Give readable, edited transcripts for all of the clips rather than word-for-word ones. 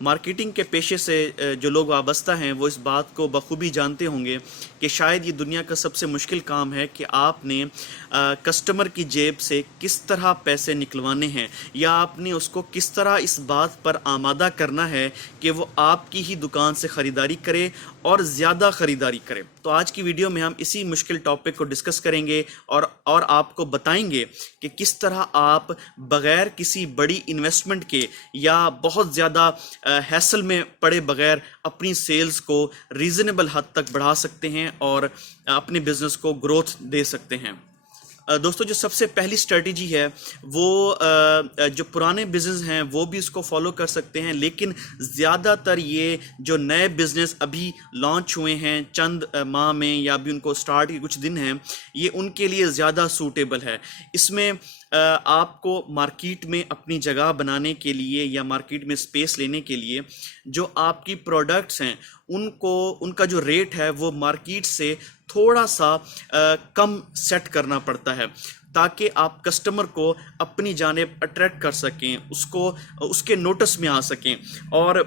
Marketing کے پیشے سے جو لوگ وابستہ ہیں وہ اس بات کو بخوبی جانتے ہوں گے کہ شاید یہ دنیا کا سب سے مشکل کام ہے کہ آپ نے کسٹمر کی جیب سے کس طرح پیسے نکلوانے ہیں، یا آپ نے اس کو کس طرح اس بات پر آمادہ کرنا ہے کہ وہ آپ کی ہی دکان سے خریداری کرے اور زیادہ خریداری کرے۔ تو آج کی ویڈیو میں ہم اسی مشکل ٹاپک کو ڈسکس کریں گے اور آپ کو بتائیں گے کہ کس طرح آپ بغیر کسی بڑی انویسٹمنٹ کے یا بہت زیادہ ہیسل میں پڑے بغیر اپنی سیلز کو ریزنیبل حد تک بڑھا سکتے ہیں اور اپنے بزنس کو گروتھ دے سکتے ہیں۔ دوستو، جو سب سے پہلی اسٹریٹجی ہے وہ جو پرانے بزنس ہیں وہ بھی اس کو فالو کر سکتے ہیں، لیکن زیادہ تر یہ جو نئے بزنس ابھی لانچ ہوئے ہیں چند ماہ میں یا ابھی ان کو سٹارٹ کے کچھ دن ہیں، یہ ان کے لیے زیادہ سوٹیبل ہے۔ اس میں آپ کو مارکیٹ میں اپنی جگہ بنانے کے لیے یا مارکیٹ میں سپیس لینے کے لیے جو آپ کی پروڈکٹس ہیں ان کا جو ریٹ ہے وہ مارکیٹ سے تھوڑا سا کم سیٹ کرنا پڑتا ہے، تاکہ آپ کسٹمر کو اپنی جانب اٹریکٹ کر سکیں، اس کے نوٹس میں آ سکیں اور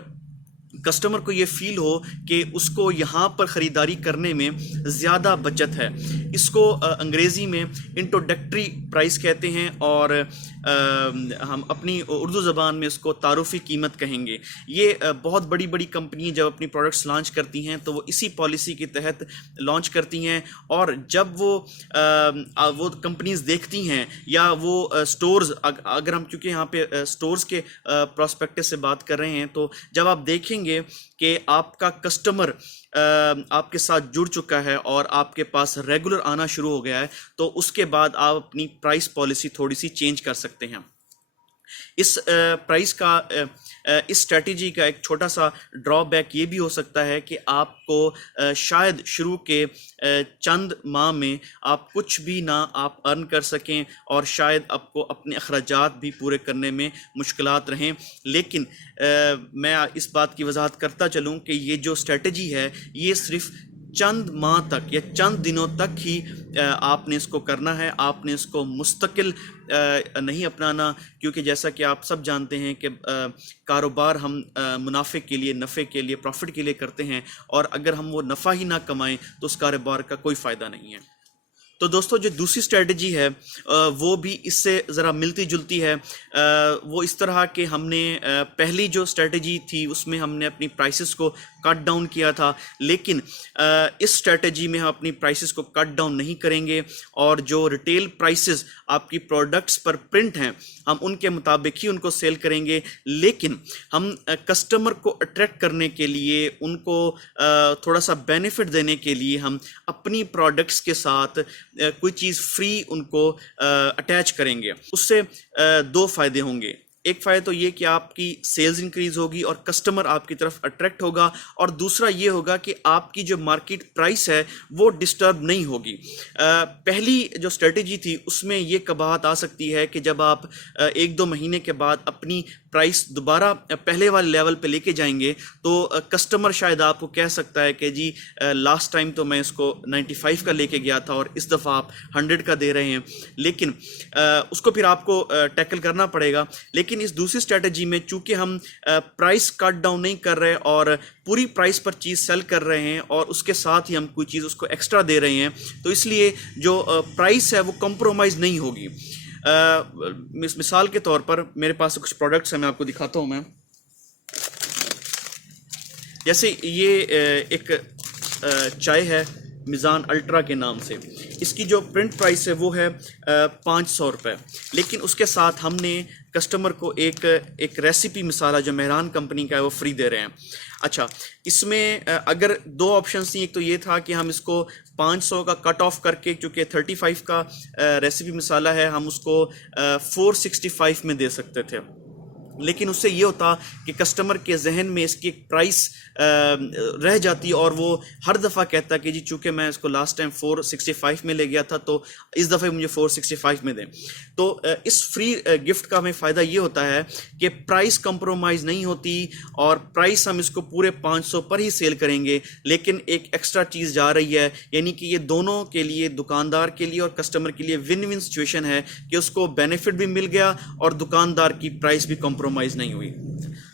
کسٹمر کو یہ فیل ہو کہ اس کو یہاں پر خریداری کرنے میں زیادہ بچت ہے۔ اس کو انگریزی میں انٹروڈکٹری پرائس کہتے ہیں اور ہم اپنی اردو زبان میں اس کو تعارفی قیمت کہیں گے۔ یہ بہت بڑی بڑی کمپنی جب اپنی پروڈکٹس لانچ کرتی ہیں تو وہ اسی پالیسی کے تحت لانچ کرتی ہیں، اور جب وہ کمپنیز دیکھتی ہیں یا وہ سٹورز، اگر ہم چونکہ یہاں پہ سٹورز کے پراسپیکٹس سے بات کر رہے ہیں، تو جب آپ دیکھیں گے کہ آپ کا کسٹمر آپ کے ساتھ جڑ چکا ہے اور آپ کے پاس ریگولر آنا شروع ہو گیا ہے، تو اس کے بعد آپ اپنی پرائس پالیسی تھوڑی سی چینج کر سکتے ہیں۔ اس اسٹریٹجی کا ایک چھوٹا سا ڈرا بیک یہ بھی ہو سکتا ہے کہ آپ کو شاید شروع کے چند ماہ میں آپ کچھ بھی نہ آپ ارن کر سکیں اور شاید آپ کو اپنے اخراجات بھی پورے کرنے میں مشکلات رہیں، لیکن میں اس بات کی وضاحت کرتا چلوں کہ یہ جو اسٹریٹجی ہے یہ صرف چند ماہ تک یا چند دنوں تک ہی آپ نے اس کو کرنا ہے۔ آپ نے اس کو مستقل نہیں اپنانا، کیونکہ جیسا کہ آپ سب جانتے ہیں کہ کاروبار ہم منافع کے لیے، نفع کے لیے، پروفٹ کے لیے کرتے ہیں، اور اگر ہم وہ نفع ہی نہ کمائیں تو اس کاروبار کا کوئی فائدہ نہیں ہے۔ تو دوستو، جو دوسری اسٹریٹجی ہے وہ بھی اس سے ذرا ملتی جلتی ہے۔ وہ اس طرح کہ ہم نے پہلی جو اسٹریٹجی تھی اس میں ہم نے اپنی پرائسز کو کٹ ڈاؤن کیا تھا، لیکن اس اسٹریٹجی میں ہم اپنی پرائسز کو کٹ ڈاؤن نہیں کریں گے، اور جو ریٹیل پرائسز آپ کی پروڈکٹس پر پرنٹ ہیں ہم ان کے مطابق ہی ان کو سیل کریں گے، لیکن ہم کسٹمر کو اٹریکٹ کرنے کے لیے، ان کو تھوڑا سا بینیفٹ دینے کے لیے ہم اپنی پروڈکٹس کے ساتھ کوئی چیز فری ان کو اٹیچ کریں گے۔ اس سے دو فائدے ہوں گے۔ ایک فائدہ تو یہ کہ آپ کی سیلز انکریز ہوگی اور کسٹمر آپ کی طرف اٹریکٹ ہوگا، اور دوسرا یہ ہوگا کہ آپ کی جو مارکیٹ پرائس ہے وہ ڈسٹرب نہیں ہوگی۔ پہلی جو اسٹریٹجی تھی اس میں یہ قباحت آ سکتی ہے کہ جب آپ ایک دو مہینے کے بعد اپنی پرائس دوبارہ پہلے والے لیول پہ لے کے جائیں گے تو کسٹمر شاید آپ کو کہہ سکتا ہے کہ جی لاسٹ ٹائم تو میں اس کو 95 کا لے کے گیا تھا اور اس دفعہ آپ 100 کا دے رہے ہیں، لیکن اس کو پھر آپ کو ٹیکل کرنا پڑے گا۔ لیکن اس دوسری اسٹریٹجی میں چونکہ ہم پرائس کٹ ڈاؤن نہیں کر رہے اور پوری پرائس پر چیز سیل کر رہے ہیں اور اس کے ساتھ ہی ہم کوئی چیز اس کو ایکسٹرا دے رہے ہیں، تو اس لیے جو پرائس ہے وہ کمپرومائز نہیں ہوگی۔ مثال کے طور پر میرے پاس کچھ پروڈکٹس ہیں، میں آپ کو دکھاتا ہوں۔ میں جیسے یہ ایک چائے ہے میزان الٹرا کے نام سے، اس کی جو پرنٹ پرائس ہے وہ ہے 500 روپے، لیکن اس کے ساتھ ہم نے کسٹمر کو ایک ریسیپی مسالہ جو مہران کمپنی کا ہے وہ فری دے رہے ہیں۔ اچھا، اس میں اگر دو آپشنز تھیں، ایک تو یہ تھا کہ ہم اس کو 500 کا کٹ آف کر کے، چونکہ 35 کا ریسیپی مسالہ ہے، ہم اس کو 465 میں دے سکتے تھے، لیکن اس سے یہ ہوتا کہ کسٹمر کے ذہن میں اس کی ایک پرائس رہ جاتی اور وہ ہر دفعہ کہتا کہ جی چونکہ میں اس کو لاسٹ ٹائم 465 میں لے گیا تھا تو اس دفعہ مجھے 465 میں دیں۔ تو اس فری گفٹ کا ہمیں فائدہ یہ ہوتا ہے کہ پرائس کمپرومائز نہیں ہوتی، اور پرائس ہم اس کو پورے 500 پر ہی سیل کریں گے، لیکن ایک ایکسٹرا چیز جا رہی ہے، یعنی کہ یہ دونوں کے لیے، دکاندار کے لیے اور کسٹمر کے لیے ون ون سچویشن ہے کہ اس کو بینیفٹ بھی مل گیا اور دکاندار کی پرائس بھی کمپرومائز نہیں ہوئی۔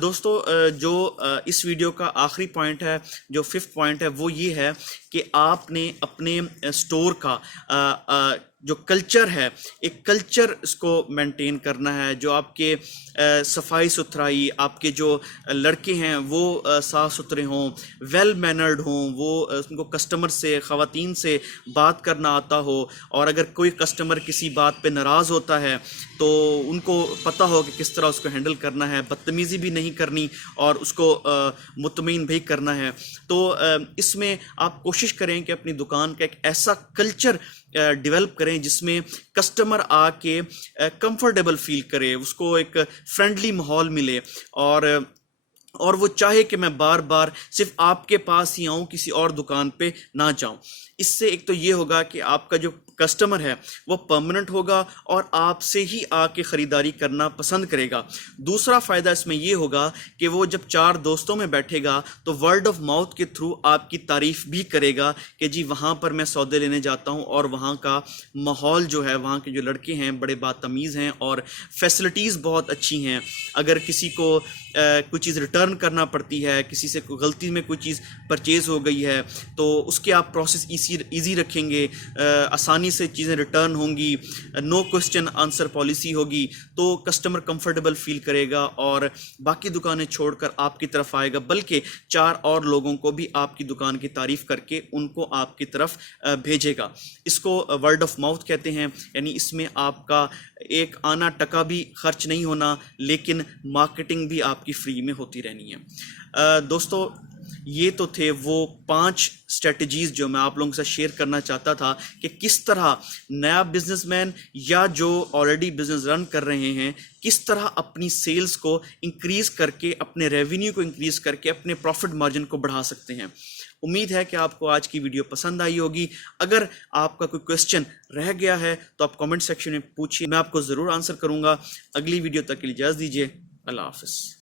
دوستو جو اس ویڈیو کا آخری پوائنٹ ہے، جو 5th پوائنٹ ہے، وہ یہ ہے کہ آپ نے اپنے سٹور کا جو کلچر ہے، ایک کلچر اس کو مینٹین کرنا ہے، جو آپ کے صفائی ستھرائی، آپ کے جو لڑکے ہیں وہ صاف ستھرے ہوں، ویل مینرڈ ہوں، وہ ان کو کسٹمر سے، خواتین سے بات کرنا آتا ہو، اور اگر کوئی کسٹمر کسی بات پہ ناراض ہوتا ہے تو ان کو پتہ ہو کہ کس طرح اس کو ہینڈل کرنا ہے، بدتمیزی بھی نہیں کرنی اور اس کو مطمئن بھی کرنا ہے۔ تو اس میں آپ کوشش کریں کہ اپنی دکان کا ایک ایسا کلچر ڈیولپ کریں جس میں کسٹمر آ کے کمفرٹیبل فیل کرے، اس کو ایک فرینڈلی ماحول ملے، اور وہ چاہے کہ میں بار بار صرف آپ کے پاس ہی آؤں، کسی اور دکان پہ نہ جاؤں۔ اس سے ایک تو یہ ہوگا کہ آپ کا جو کسٹمر ہے وہ پرماننٹ ہوگا اور آپ سے ہی آ کے خریداری کرنا پسند کرے گا۔ دوسرا فائدہ اس میں یہ ہوگا کہ وہ جب 4 دوستوں میں بیٹھے گا تو ورڈ آف ماؤتھ کے تھرو آپ کی تعریف بھی کرے گا کہ جی وہاں پر میں سودے لینے جاتا ہوں، اور وہاں کا ماحول جو ہے، وہاں کے جو لڑکے ہیں بڑے باتمیز ہیں اور فیسلٹیز بہت اچھی ہیں۔ اگر کسی کو کوئی چیز ریٹرن کرنا پڑتی ہے، کسی سے کوئی غلطی میں کوئی چیز پرچیز ہو گئی ہے، تو اس کے آپ پروسیس ایزی رکھیں گے، آسانی سے چیزیں ریٹرن ہوں گی، نو کوسچن آنسر پالیسی ہوگی، تو کسٹمر کمفرٹیبل فیل کرے گا اور باقی دکانیں چھوڑ کر آپ کی طرف آئے گا، بلکہ 4 اور لوگوں کو بھی آپ کی دکان کی تعریف کر کے ان کو آپ کی طرف بھیجے گا۔ اس کو ورڈ آف ماؤتھ کہتے ہیں، یعنی اس میں آپ کا ایک آنا ٹکا بھی خرچ نہیں ہونا، لیکن مارکیٹنگ بھی آپ کی فری میں ہوتی رہنی ہے۔ دوستو یہ تو تھے وہ 5 اسٹریٹجیز جو میں آپ لوگوں کے ساتھ شیئر کرنا چاہتا تھا کہ کس طرح نیا بزنس مین یا جو آلریڈی بزنس رن کر رہے ہیں کس طرح اپنی سیلز کو انکریز کر کے، اپنے ریونیو کو انکریز کر کے اپنے پروفٹ مارجن کو بڑھا سکتے ہیں۔ امید ہے کہ آپ کو آج کی ویڈیو پسند آئی ہوگی۔ اگر آپ کا کوئی کوسچن رہ گیا ہے تو آپ کامنٹ سیکشن میں پوچھیے، میں آپ کو ضرور آنسر کروں گا۔ اگلی ویڈیو تک کے لیے اجازت دیجیے، اللہ حافظ۔